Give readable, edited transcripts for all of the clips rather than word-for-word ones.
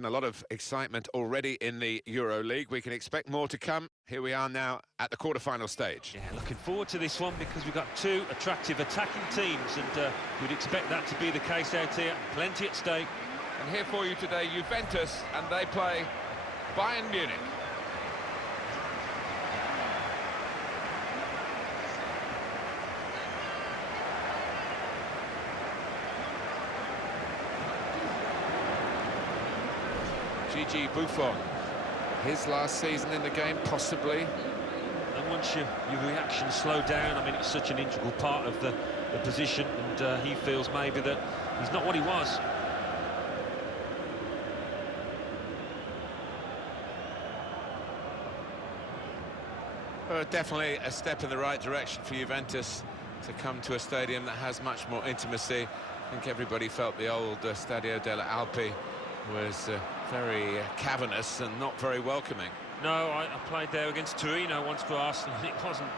been a lot of excitement already in the Euro League. We can expect more to come. Here we are now at the quarter-final stage. Yeah, looking forward to this one because we've got two attractive attacking teams, and we'd expect that to be the case out here. Plenty at stake. And here for you today, Juventus, and they play Bayern Munich. Gigi Buffon, his last season in the game, possibly. And once your reactions slow down, I mean, it's such an integral part of the position, and he feels maybe that he's not what he was. Definitely a step in the right direction for Juventus to come to a stadium that has much more intimacy. I think everybody felt the old Stadio delle Alpi was very cavernous and not very welcoming. No, I played there against Torino once for Arsenal, and it wasn't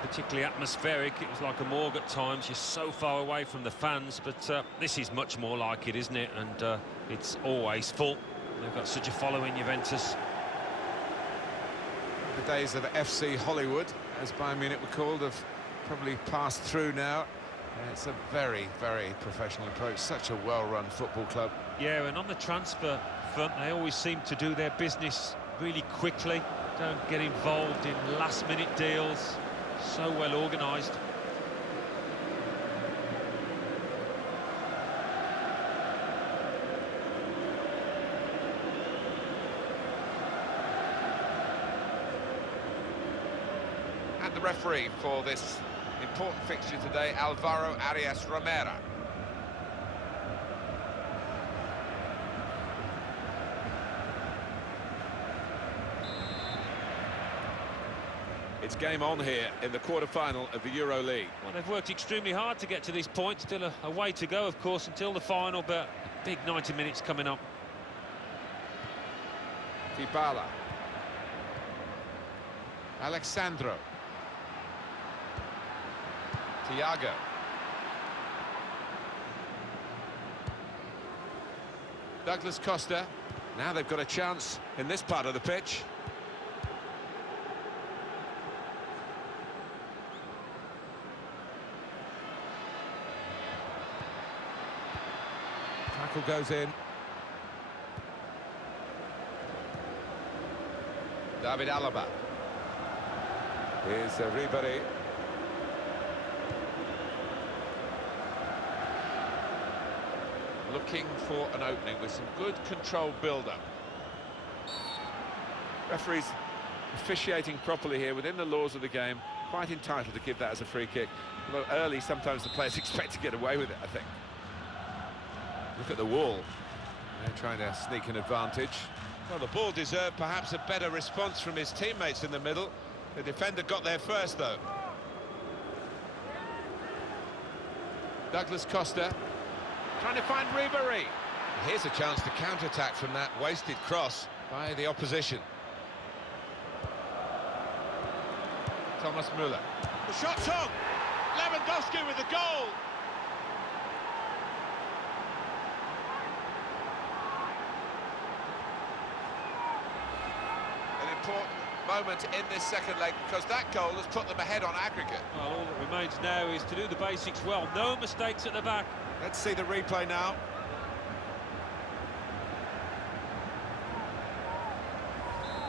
particularly atmospheric. It was like a morgue at times. You're so far away from the fans, but this is much more like it, isn't it? And it's always full. They've got such a following, Juventus. The days of FC Hollywood, as Bayern Munich were called, have probably passed through now. It's a very, very professional approach. Such a well-run football club. Yeah, and on the transfer front, they always seem to do their business really quickly. Don't get involved in last-minute deals. So well organised. And the referee for this important fixture today, Alvaro Arias Romero. It's game on here in the quarter-final of the Euro League. Well, they've worked extremely hard to get to this point. Still a way to go, of course, until the final, but a big 90 minutes coming up. Dybala. Alexandro. Thiago. Douglas Costa. Now they've got a chance in this part of the pitch. Tackle goes in. David Alaba. Here's Ribéry. Looking for an opening with some good controlled build-up. Referees officiating properly here within the laws of the game. Quite entitled to give that as a free kick. Although early, sometimes the players expect to get away with it, I think. Look at the wall. They're trying to sneak an advantage. Well, the ball deserved perhaps a better response from his teammates in the middle. The defender got there first, though. Douglas Costa. Trying to find Ribéry. Here's a chance to counter-attack from that wasted cross by the opposition. Thomas Müller. The shot's on! Lewandowski with the goal! An important moment in this second leg because that goal has put them ahead on aggregate. Well, all that remains now is to do the basics well. No mistakes at the back. Let's see the replay now.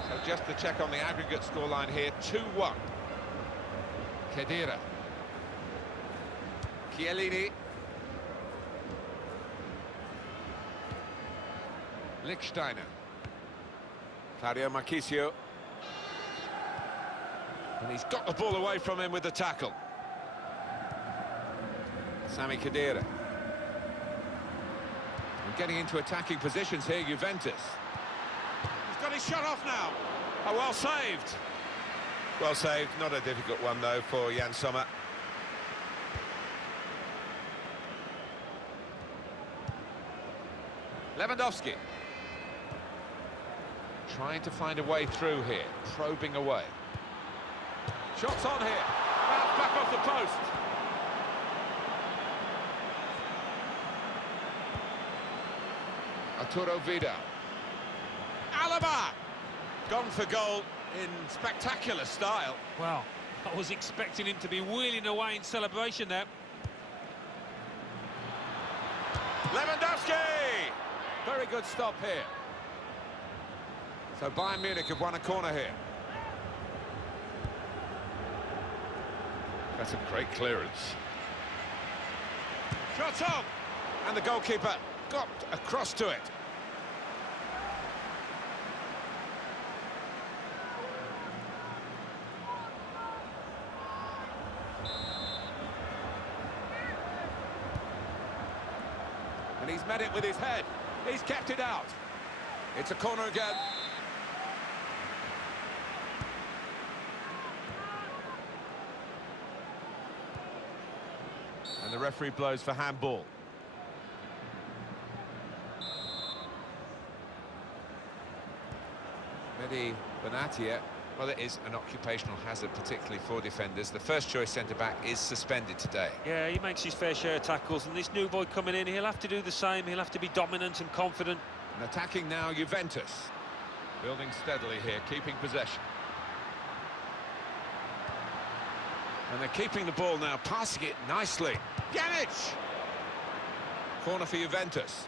So just to check on the aggregate scoreline here, 2-1. Khedira. Chiellini. Lichtsteiner. Claudio Marchisio. And he's got the ball away from him with the tackle. Sami Khedira. And getting into attacking positions here, Juventus. He's got his shot off now. Oh, well saved. Well saved, not a difficult one though for Jan Sommer. Lewandowski. Trying to find a way through here, probing away. Shots on here. Bounce back off the post. Arturo Vidal. Alaba! Gone for goal in spectacular style. Well, I was expecting him to be wheeling away in celebration there. Lewandowski! Very good stop here. So Bayern Munich have won a corner here. That's a great clearance. Shot on! And the goalkeeper got across to it. And he's met it with his head. He's kept it out. It's a corner again. And the referee blows for handball. Mehdi Benatia. Well, it is an occupational hazard, particularly for defenders. The first choice centre-back is suspended today. Yeah, he makes his fair share of tackles, and this new boy coming in, he'll have to do the same. He'll have to be dominant and confident. And attacking now, Juventus. Building steadily here, keeping possession. And they're keeping the ball now, passing it nicely. Pjanic! Corner for Juventus.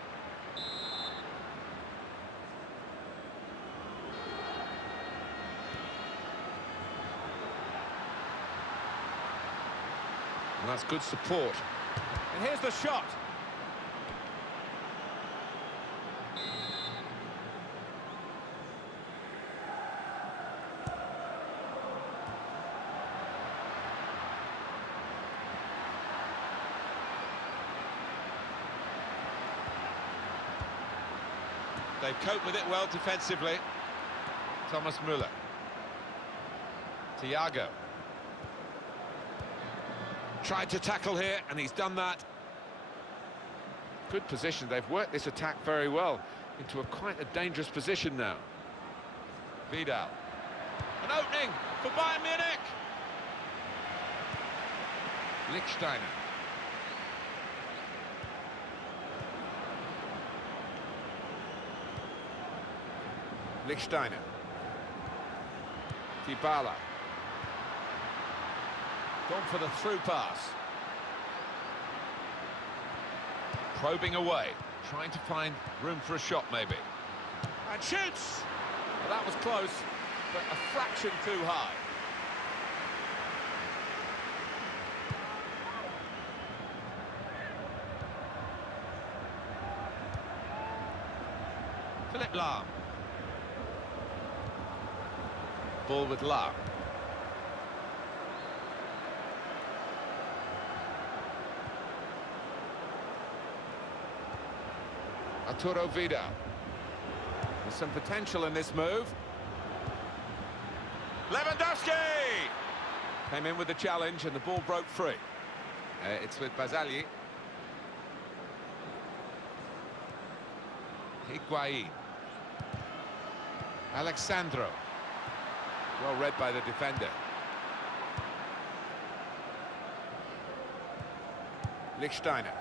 And that's good support. And here's the shot. They cope with it well defensively. Thomas Müller. Thiago. Tried to tackle here, and he's done that. Good position. They've worked this attack very well into quite a dangerous position now. Vidal. An opening for Bayern Munich. Lichtsteiner. Lichtsteiner. Dybala. Gone for the through pass. Probing away, trying to find room for a shot maybe. And shoots! Well, that was close, but a fraction too high. Philipp Lahm. Ball with Lahm. Arturo Vidal. There's some potential in this move. Lewandowski! Came in with the challenge and the ball broke free. It's with Barzagli. Higuain. Alexandro. Well read by the defender. Lichtsteiner.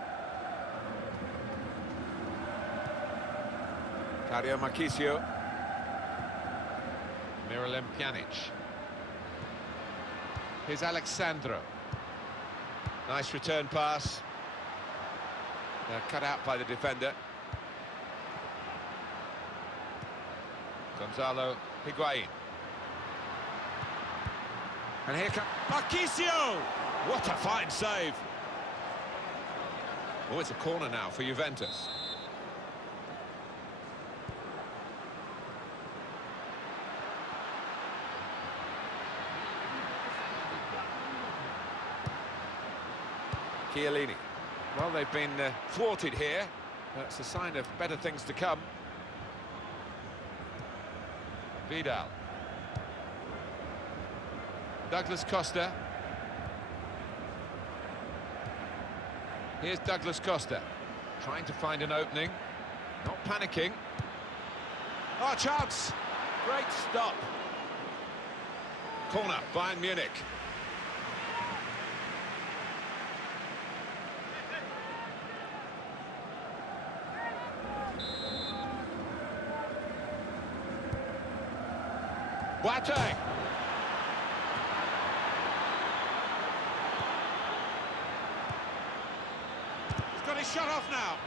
Dario Marchisio. Miralem Pjanic. Here's Alexandro. Nice return pass. They're cut out by the defender. Gonzalo Higuain. And here comes Marchisio! What a fine save! Oh, it's a corner now for Juventus. Chiellini. Well, they've been thwarted here. That's a sign of better things to come. Vidal. Douglas Costa. Here's Douglas Costa. Trying to find an opening. Not panicking. Oh, chance! Great stop. Corner, Bayern Munich. Boateng. He's got his shot off now.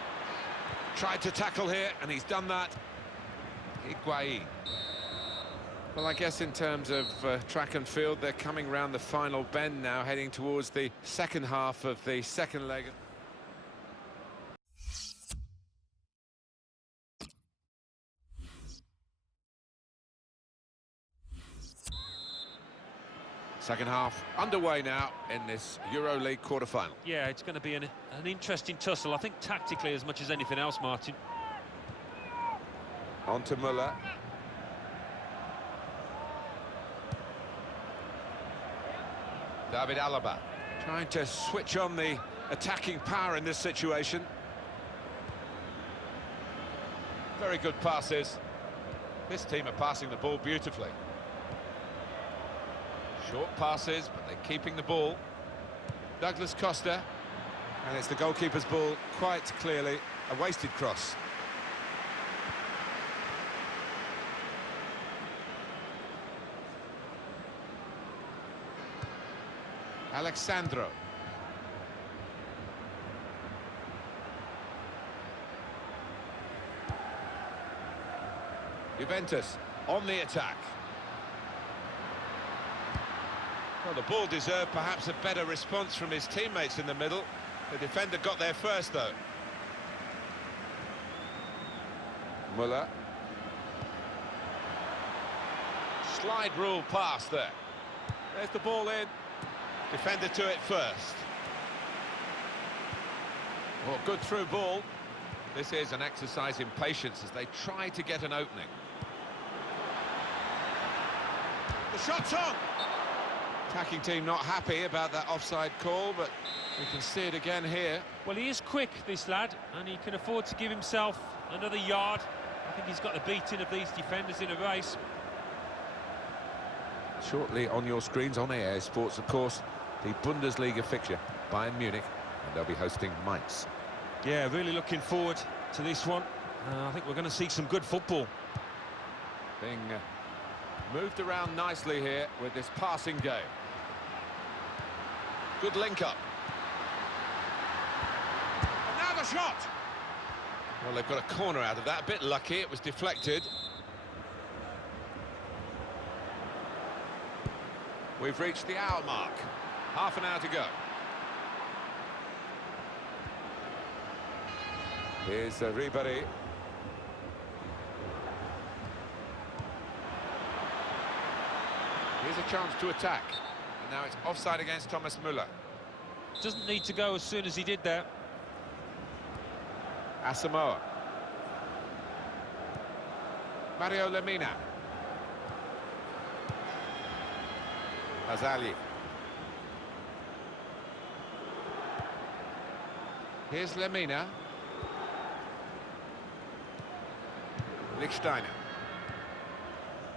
Tried to tackle here, and he's done that. Higuain. Well, I guess in terms of track and field, they're coming round the final bend now, heading towards the second half of the second leg. Second half underway now in this EuroLeague quarter-final. Yeah, it's going to be an interesting tussle, I think, tactically as much as anything else, Martin. On to Müller. David Alaba. Trying to switch on the attacking power in this situation. Very good passes. This team are passing the ball beautifully. Short passes, but they're keeping the ball. Douglas Costa. And it's the goalkeeper's ball, quite clearly a wasted cross. Alexandro. Juventus on the attack. Well, the ball deserved perhaps a better response from his teammates in the middle. The defender got there first, though. Müller. Slide rule pass there. There's the ball in. Defender to it first. Well, good through ball. This is an exercise in patience as they try to get an opening. The shot's on! Attacking team not happy about that offside call, but we can see it again here. Well, he is quick, this lad, and he can afford to give himself another yard. I think he's got the beating of these defenders in a race. Shortly on your screens on AR Sports, of course, the Bundesliga fixture, Bayern Munich, and they'll be hosting Mainz. Yeah, really looking forward to this one. I think we're going to see some good football. Being moved around nicely here with this passing game. Good link-up. Now the shot! Well, they've got a corner out of that. A bit lucky, it was deflected. We've reached the hour mark. Half an hour to go. Here's Ribéry. Here's a chance to attack. And now it's offside against Thomas Müller. Doesn't need to go as soon as he did there. Asamoah. Mario Lemina. Azali. Here's Lemina. Lichtsteiner.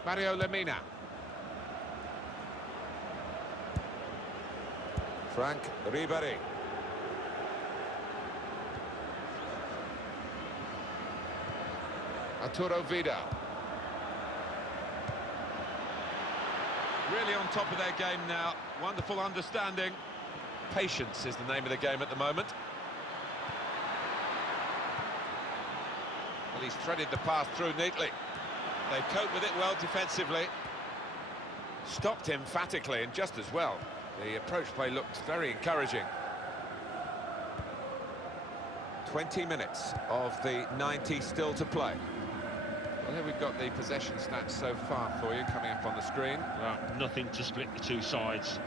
Mario Lemina. Frank Ribéry. Arturo Vidal. Really on top of their game now. Wonderful understanding. Patience is the name of the game at the moment. Well, he's threaded the pass through neatly. They cope with it well defensively. Stopped emphatically and just as well. The approach play looked very encouraging. 20 minutes of the 90 still to play. Well, here we've got the possession stats so far for you coming up on the screen. Well, nothing to split the two sides.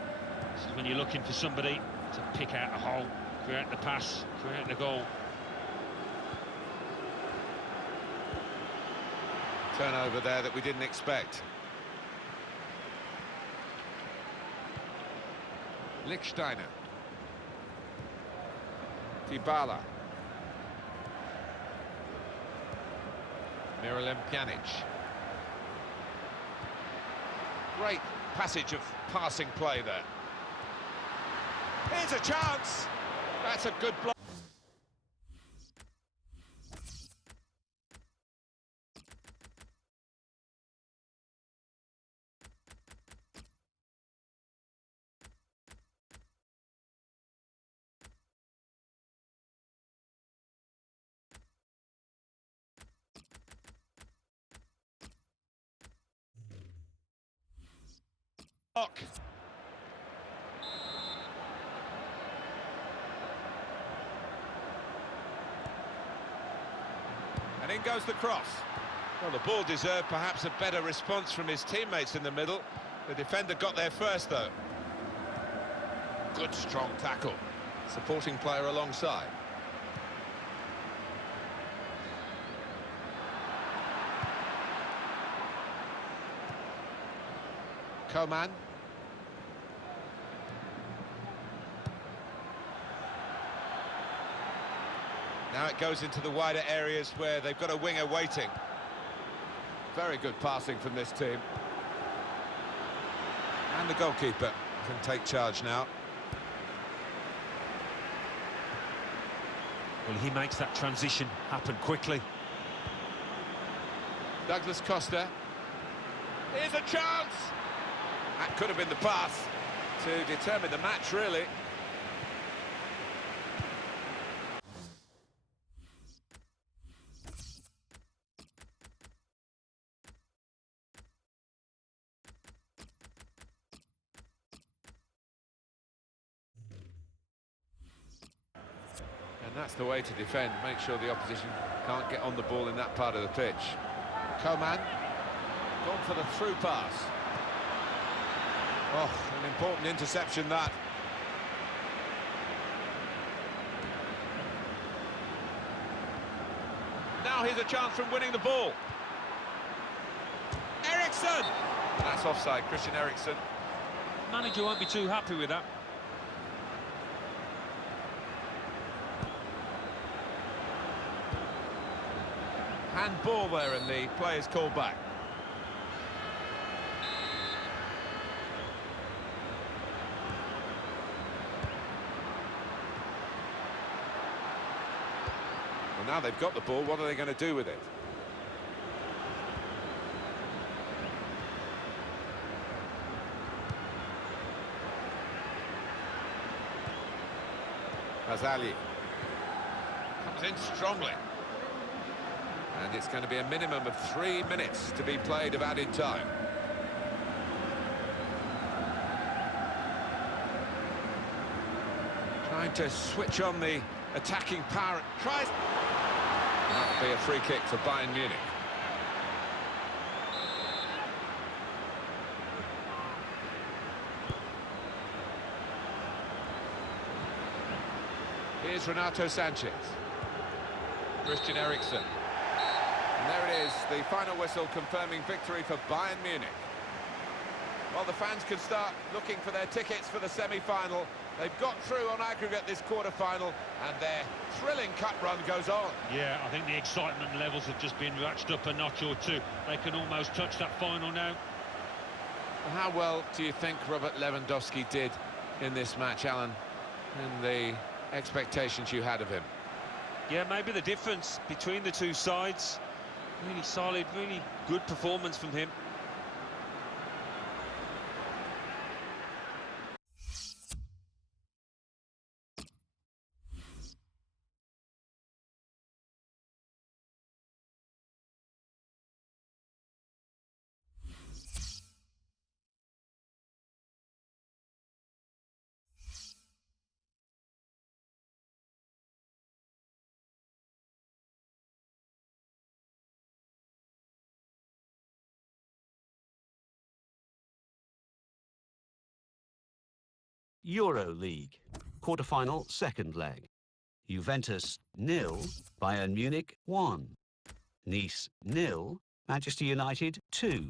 This is when you're looking for somebody to pick out a hole, create the pass, create the goal. Turnover there that we didn't expect. Lichtsteiner. Dybala. Miralem Pjanic. Great passage of passing play there. Here's a chance. That's a good block. block. And in goes the cross. Well, the ball deserved perhaps a better response from his teammates in the middle. The defender got there first, though. Good, strong tackle. Supporting player alongside. Coman. Now it goes into the wider areas where they've got a winger waiting. Very good passing from this team. And the goalkeeper can take charge now. Well, he makes that transition happen quickly. Douglas Costa. Here's a chance! That could have been the pass to determine the match, really. And that's the way to defend, make sure the opposition can't get on the ball in that part of the pitch. Coman, gone for the through pass. Oh, an important interception, that. Now here's a chance from winning the ball. Eriksson! That's offside, Christian Eriksson. Manager won't be too happy with that. Handball there, and the player's called back. Well, now they've got the ball, what are they going to do with it? Azali comes in strongly. And it's going to be a minimum of 3 minutes to be played of added time. Trying to switch on the attacking power. Tries. That'll be a free kick for Bayern Munich. Here's Renato Sanchez. Christian Eriksson. And there it is, the final whistle confirming victory for Bayern Munich. Well, the fans can start looking for their tickets for the semi-final. They've got through on aggregate this quarter-final, and their thrilling cup run goes on. Yeah, I think the excitement levels have just been ratcheted up a notch or two. They can almost touch that final now. How well do you think Robert Lewandowski did in this match, Alan, and the expectations you had of him? Yeah, maybe the difference between the two sides. Really solid, really good performance from him. Euro League, quarter-final, second leg. Juventus 0, Bayern Munich 1. Nice 0, Manchester United 2.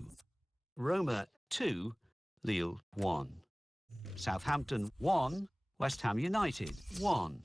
Roma 2, Lille 1. Southampton 1, West Ham United 1.